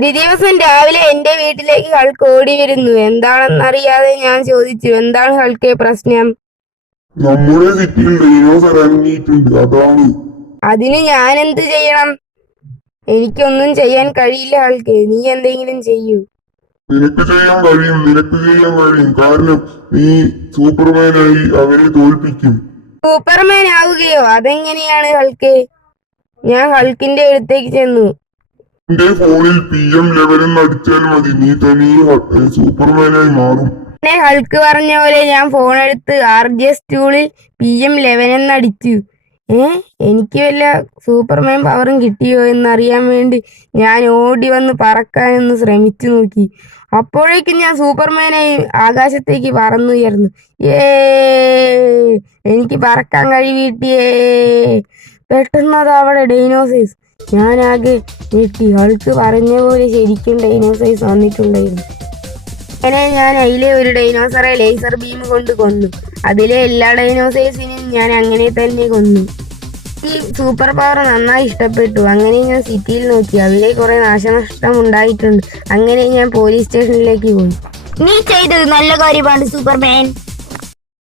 ഒരു ദിവസം രാവിലെ എന്റെ വീട്ടിലേക്ക് ഹൾക്ക് ഓടി വരുന്നു. എന്താണെന്നറിയാതെ ഞാൻ ചോദിച്ചു, എന്താണ് ഹൾക്കെ പ്രശ്നം? നമ്മുടെ സിറ്റിയിൽ ഡൈനോസർ ഇറങ്ങിയിട്ടുണ്ട്, അതാണ്. അതിന് ഞാൻ എന്ത് ചെയ്യണം? എനിക്കൊന്നും ചെയ്യാൻ കഴിയില്ല ഹൾക്കെ, നീ എന്തെങ്കിലും ചെയ്യൂ. നിനക്ക് ചെയ്യാൻ കഴിയും, കാരണം നീ സൂപ്പർമാനായി അവരെ തോൽപ്പിക്കും. സൂപ്പർമാൻ ആവുകയോ? അതെങ്ങനെയാണ് ഹൾക്കെ? ഞാൻ ഹൾക്കിന്റെ അടുത്തേക്ക് ചെന്നു. നിന്റെ ഫോണിൽ PM11 എന്ന് അടിച്ചാൽ മതി, നീ തനിയെ സൂപ്പർമാനായി മാറും. പിന്നെ ഹൾക്ക് പറഞ്ഞ പോലെ ഞാൻ ഫോൺ എടുത്ത് RJ ടൂളിൽ PM11 എന്നടിച്ചു. എനിക്ക് വല്ല സൂപ്പർമാൻ പവറും കിട്ടിയോ എന്നറിയാൻ വേണ്ടി ഞാൻ ഓടി വന്ന് പറക്കാനൊന്ന് ശ്രമിച്ചു നോക്കി. അപ്പോഴേക്കും ഞാൻ സൂപ്പർമാനായി ആകാശത്തേക്ക് പറന്നുയർന്നു. എനിക്ക് പറക്കാൻ കഴിവിട്ടിയേ. പെട്ടെന്നത് അവിടെ ഡൈനോസേഴ്സ്. ഞാനാകെ ഞെട്ടി. ഹൾക്ക് പറഞ്ഞ പോലെ ശരിക്കും ഡൈനോസേഴ്സ് വന്നിട്ടുണ്ടായിരുന്നു. അങ്ങനെ ഞാൻ അതിലെ ഒരു ഡൈനോസറെ ലേസർ ബീം കൊണ്ട് കൊന്നു. അതിലെ എല്ലാ ഡൈനോസേഴ്സിനും ഞാൻ അങ്ങനെ തന്നെ കൊന്നു. ഈ സൂപ്പർ പവർ നന്നായി ഇഷ്ടപ്പെട്ടു. അങ്ങനെ ഞാൻ സിറ്റിയിൽ നോക്കി. അവിടെ കുറെ നാശനഷ്ടം ഉണ്ടായിട്ടുണ്ട്. അങ്ങനെ ഞാൻ പോലീസ് സ്റ്റേഷനിലേക്ക് പോയി. നീ ചെയ്തത് നല്ല കാര്യമാണ് സൂപ്പർമാൻ.